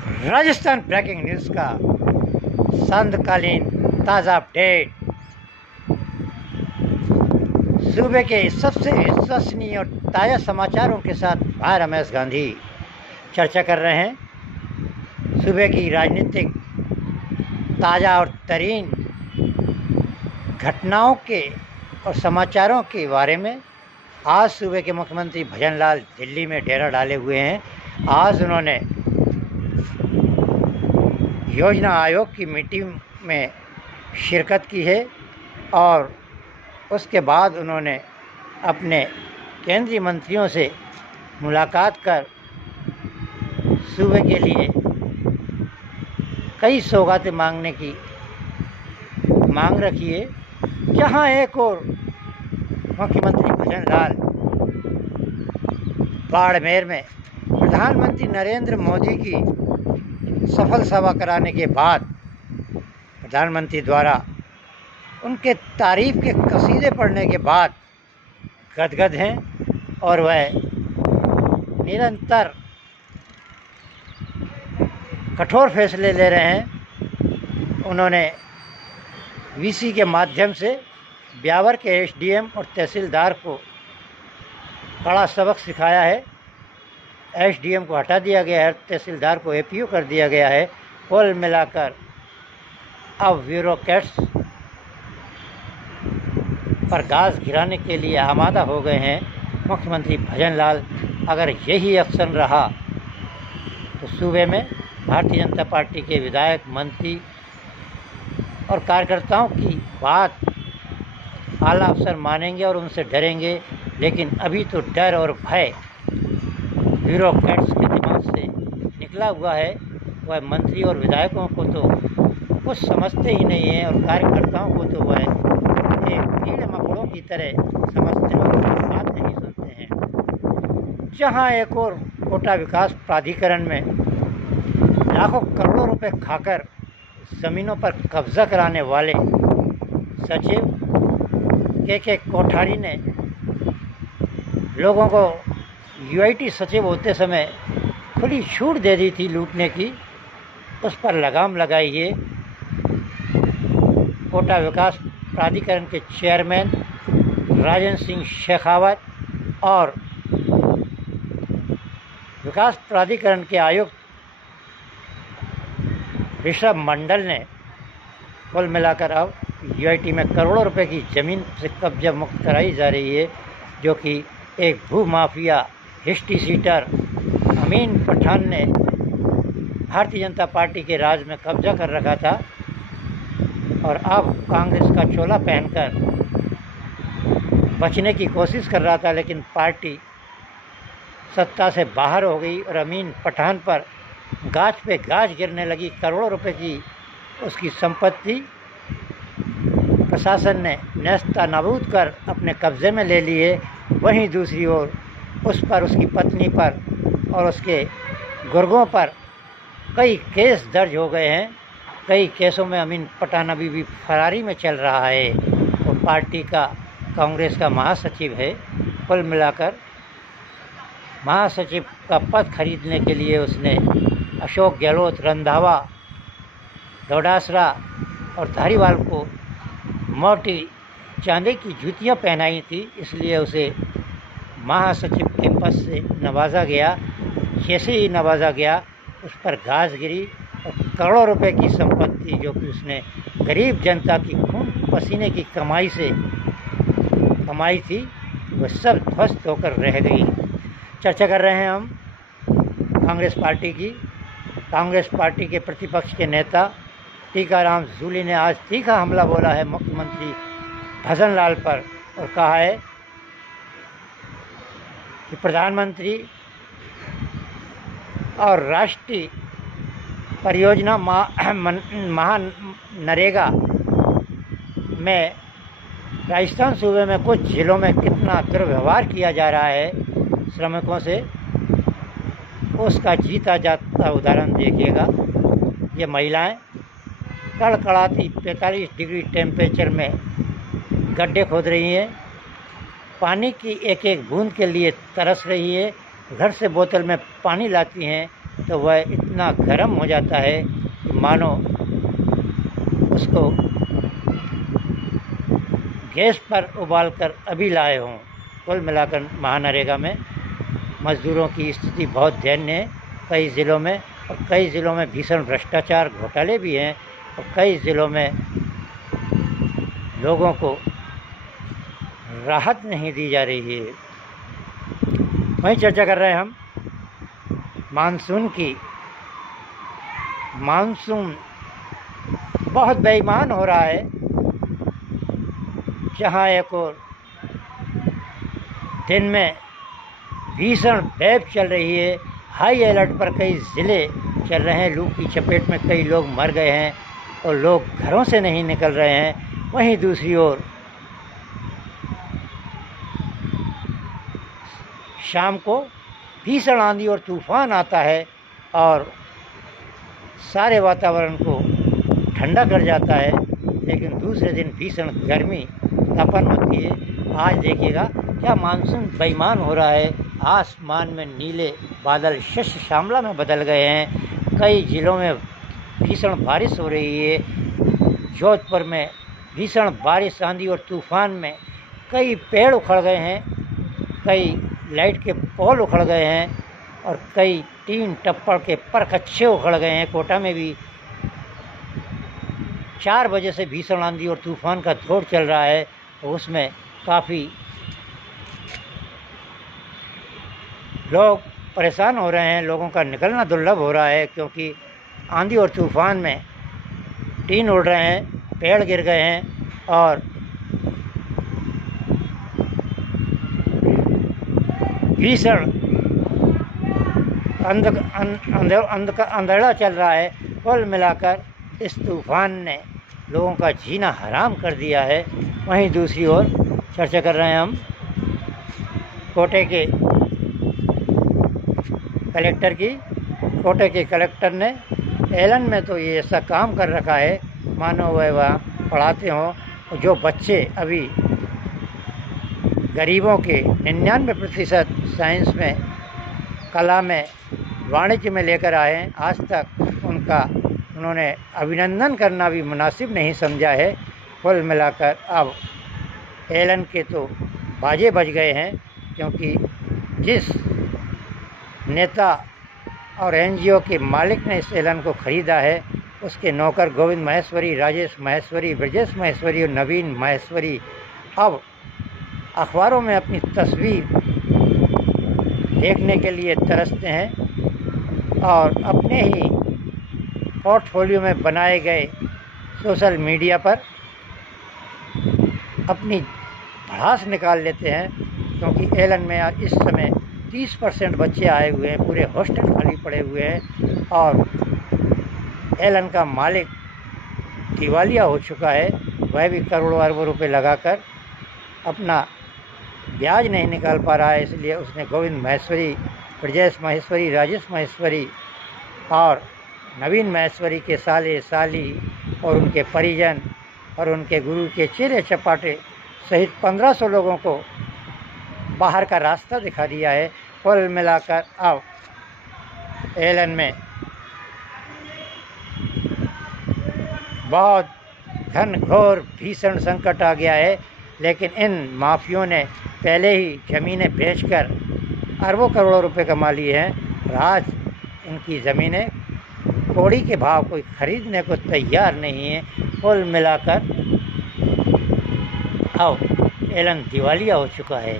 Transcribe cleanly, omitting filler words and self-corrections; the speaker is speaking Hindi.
राजस्थान ब्रेकिंग न्यूज़ का सांध्यकालीन ताज़ा अपडेट। सूबे के सबसे विश्वसनीय और ताज़ा समाचारों के साथ भाई रमेश गांधी चर्चा कर रहे हैं। सूबे की राजनीतिक ताज़ा और तरीन घटनाओं के और समाचारों के बारे में। आज सूबे के मुख्यमंत्री भजन लाल दिल्ली में डेरा डाले हुए हैं। आज उन्होंने योजना आयोग की मीटिंग में शिरकत की है और उसके बाद उन्होंने अपने केंद्रीय मंत्रियों से मुलाकात कर सूबे के लिए कई सौगातें मांगने की मांग रखी है। जहां एक और मुख्यमंत्री भजन लाल बाड़मेर में प्रधानमंत्री नरेंद्र मोदी की सफल सभा कराने के बाद प्रधानमंत्री द्वारा उनके तारीफ के कसीदे पढ़ने के बाद गदगद हैं और वह निरंतर कठोर फैसले ले रहे हैं। उन्होंने वीसी के माध्यम से ब्यावर के एसडीएम और तहसीलदार को कड़ा सबक सिखाया है। एसडीएम को हटा दिया गया है, तहसीलदार को एपीओ कर दिया गया है। कुल मिलाकर अब ब्यूरोक्रेट्स पर घास गिराने के लिए आमादा हो गए हैं। मुख्यमंत्री भजन लाल अगर यही एक्शन रहा तो सूबे में भारतीय जनता पार्टी के विधायक, मंत्री और कार्यकर्ताओं की बात आला अफसर मानेंगे और उनसे डरेंगे। लेकिन अभी तो डर और भय ब्यूरोक्रेट्स के दिमाग से निकला हुआ है। वह मंत्री और विधायकों को तो कुछ समझते ही नहीं हैं और कार्यकर्ताओं को तो वह एक कीड़े मकोड़ों की तरह समझते हैं और बात नहीं सुनते हैं। जहां एक और कोटा विकास प्राधिकरण में लाखों करोड़ों रुपए खाकर ज़मीनों पर कब्जा कराने वाले सचिव के कोठारी ने लोगों को यूआईटी सचिव होते समय खुली छूट दे दी थी लूटने की, उस पर लगाम लगाई है। कोटा विकास प्राधिकरण के चेयरमैन राजेंद्र सिंह शेखावत और विकास प्राधिकरण के आयुक्त ऋषभ मंडल ने कुल मिलाकर अब यूआईटी में करोड़ों रुपए की ज़मीन से कब्जा मुक्त कराई जा रही है, जो कि एक भू mafia history sheeter Amin Pathan ने भारतीय जनता पार्टी के राज में कब्जा कर रखा था और अब कांग्रेस का चोला पहनकर बचने की कोशिश कर रहा था। लेकिन पार्टी सत्ता से बाहर हो गई और अमीन पठान पर गाज पे गाज गिरने लगी। करोड़ों रुपए की उसकी संपत्ति प्रशासन ने नेस्ता नाबूद कर अपने कब्ज़े में ले ली है। वहीं दूसरी ओर उस पर, उसकी पत्नी पर और उसके गुर्गों पर कई केस दर्ज हो गए हैं। कई केसों में अमीन पठान अभी भी फरारी में चल रहा है। वो पार्टी का, कांग्रेस का महासचिव है। कुल मिलाकर महासचिव का पद खरीदने के लिए उसने अशोक गहलोत, रंधावा, डोडासरा और धारीवाल को मोटी चांदी की जूतियाँ पहनाई थी, इसलिए उसे महासचिव के पद से नवाजा गया। जैसे ही नवाजा गया उस पर घास गिरी और करोड़ों रुपए की संपत्ति जो कि उसने गरीब जनता की खून पसीने की कमाई से कमाई थी, वह सब ध्वस्त होकर रह गई। चर्चा कर रहे हैं हम कांग्रेस पार्टी की। कांग्रेस पार्टी के प्रतिपक्ष के नेता टीकाराम जूली ने आज तीखा हमला बोला है मुख्यमंत्री भजन लाल पर और कहा है कि प्रधानमंत्री और राष्ट्रीय परियोजना महानरेगा में राजस्थान सूबे में कुछ जिलों में कितना दुर्व्यवहार किया जा रहा है श्रमिकों से, उसका जीता जाता उदाहरण देखिएगा। ये महिलाएं कड़कड़ाती 45 डिग्री टेम्परेचर में गड्ढे खोद रही हैं, पानी की एक एक बूंद के लिए तरस रही है। घर से बोतल में पानी लाती हैं तो वह इतना गर्म हो जाता है कि मानो उसको गैस पर उबालकर अभी लाए हों। कुल मिलाकर महानरेगा में मज़दूरों की स्थिति बहुत दयनीय है कई ज़िलों में, और कई ज़िलों में भीषण भ्रष्टाचार घोटाले भी हैं, और कई ज़िलों में लोगों को राहत नहीं दी जा रही है। वहीं चर्चा कर रहे हैं हम मानसून की। मानसून बहुत बेईमान हो रहा है, जहाँ एक और दिन में भीषण वेव चल रही है, हाई अलर्ट पर कई ज़िले चल रहे हैं, लू की चपेट में कई लोग मर गए हैं और लोग घरों से नहीं निकल रहे हैं। वहीं दूसरी ओर शाम को भीषण आंधी और तूफान आता है और सारे वातावरण को ठंडा कर जाता है, लेकिन दूसरे दिन भीषण गर्मी तपन होती है। आज देखिएगा क्या मानसून बेईमान हो रहा है। आसमान में नीले बादल शस्य श्यामला में बदल गए हैं। कई ज़िलों में भीषण बारिश हो रही है। जोधपुर में भीषण बारिश, आंधी और तूफान में कई पेड़ उखड़ गए हैं, कई लाइट के पोल उखड़ गए हैं और कई टीन टप्पड़ के परखच्चे उखड़ गए हैं। कोटा में भी 4 बजे से भीषण आंधी और तूफान का दौर चल रहा है, और उसमें काफ़ी लोग परेशान हो रहे हैं। लोगों का निकलना दुर्लभ हो रहा है, क्योंकि आंधी और तूफान में टीन उड़ रहे हैं, पेड़ गिर गए हैं और भीषण अंधेरा चल रहा है। कुल मिलाकर इस तूफान ने लोगों का जीना हराम कर दिया है। वहीं दूसरी ओर चर्चा कर रहे हैं हम कोटे के कलेक्टर की। कोटे के कलेक्टर ने एलन में तो ये ऐसा काम कर रखा है मानो वह वहाँ पढ़ाते हों। जो बच्चे अभी गरीबों के 99% साइंस में, कला में, वाणिज्य में लेकर आए हैं, आज तक उन्होंने अभिनंदन करना भी मुनासिब नहीं समझा है। कुल मिलाकर अब एलन के तो बाजे बज गए हैं, क्योंकि जिस नेता और एनजीओ के मालिक ने इस एलन को ख़रीदा है, उसके नौकर गोविंद माहेश्वरी, राजेश माहेश्वरी, ब्रजेश माहेश्वरी और नवीन माहेश्वरी अब अखबारों में अपनी तस्वीर देखने के लिए तरसते हैं और अपने ही पोर्टफोलियो में बनाए गए सोशल मीडिया पर अपनी भड़ास निकाल लेते हैं। क्योंकि एलन में आज इस समय 30% बच्चे आए हुए हैं, पूरे हॉस्टल खाली पड़े हुए हैं और एलन का मालिक दिवालिया हो चुका है। वह भी करोड़ों अरबों रुपए लगाकर अपना ब्याज नहीं निकाल पा रहा है, इसलिए उसने गोविंद माहेश्वरी, ब्रजेश माहेश्वरी, राजेश माहेश्वरी और नवीन माहेश्वरी के साले साली और उनके परिजन और उनके गुरु के चेले चपाटे सहित 1500 लोगों को बाहर का रास्ता दिखा दिया है। कुल मिलाकर अब एलन में बहुत घनघोर भीषण संकट आ गया है। लेकिन इन माफियों ने पहले ही ज़मीनें बेचकर अरबों करोड़ों रुपए कमा लिए हैं और आज इनकी ज़मीनें कौड़ी के भाव कोई ख़रीदने को तैयार नहीं है। कुल मिलाकर अब एलन दिवालिया हो चुका है।